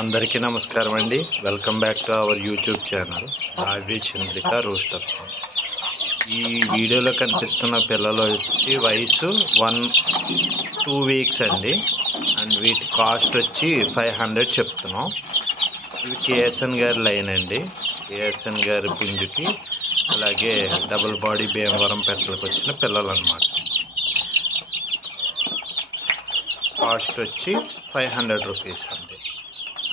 అందరికీ నమస్కారం అండి. Welcome back to our YouTube channel రావి చంద్రిక రోస్టర్ ఫార్మ్. ఈ వీడియోలో కనిపిస్తున్న పిల్లలు వచ్చి వయసు 1-2 వీక్స్ అండి. అండ్ వీటి కాస్ట్ వచ్చి 500 చెప్తున్నాం. ఇవి కేఎస్ఎన్ గారి లైన్ అండి. కేఎస్ఎన్ గారి పుంజుకి అలాగే డబుల్ బాడీ భీమవరం పెట్టలకు వచ్చిన పిల్లలు అన్నమాట. కాస్ట్ వచ్చి 500 రూపీస్ అండి.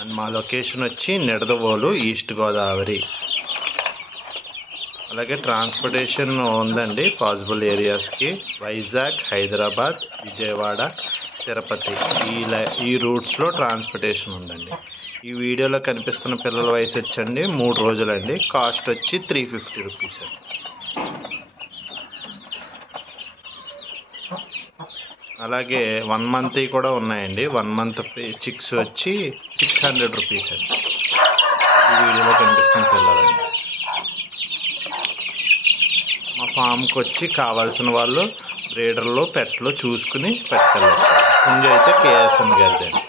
అండ్ మా లొకేషన్ వచ్చి నిడదవోలు, ఈస్ట్ గోదావరి. అలాగే ట్రాన్స్పోర్టేషన్ ఉందండి పాసిబుల్ ఏరియాస్కి. వైజాగ్, హైదరాబాద్, విజయవాడ, తిరుపతి ఈ రూట్స్లో ట్రాన్స్పోర్టేషన్ ఉందండి. ఈ వీడియోలో కనిపిస్తున్న పిల్లల వయసు వచ్చండి 3 రోజులండి. కాస్ట్ వచ్చి 350 రూపీస్ అండి. అలాగే 1 మంత్ కూడా ఉన్నాయండి. 1 మంత్ చిక్స్ వచ్చి 600 రూపీస్ అండి. ఈ వీడియోలో కనిపిస్తున్న పిల్లలండి. మా ఫామ్కి వచ్చి కావాల్సిన వాళ్ళు బ్రీడర్లు పెట్లు చూసుకుని పెట్టుకెళ్ళచ్చు. పుంజు అయితే కేఎస్ఎన్ గారిదండి.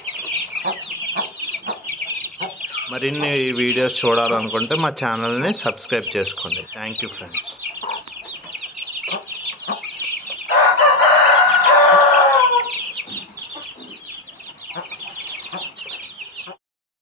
మరిన్ని వీడియోస్ చూడాలనుకుంటే మా ఛానల్ని సబ్స్క్రైబ్ చేసుకోండి. Thank you friends.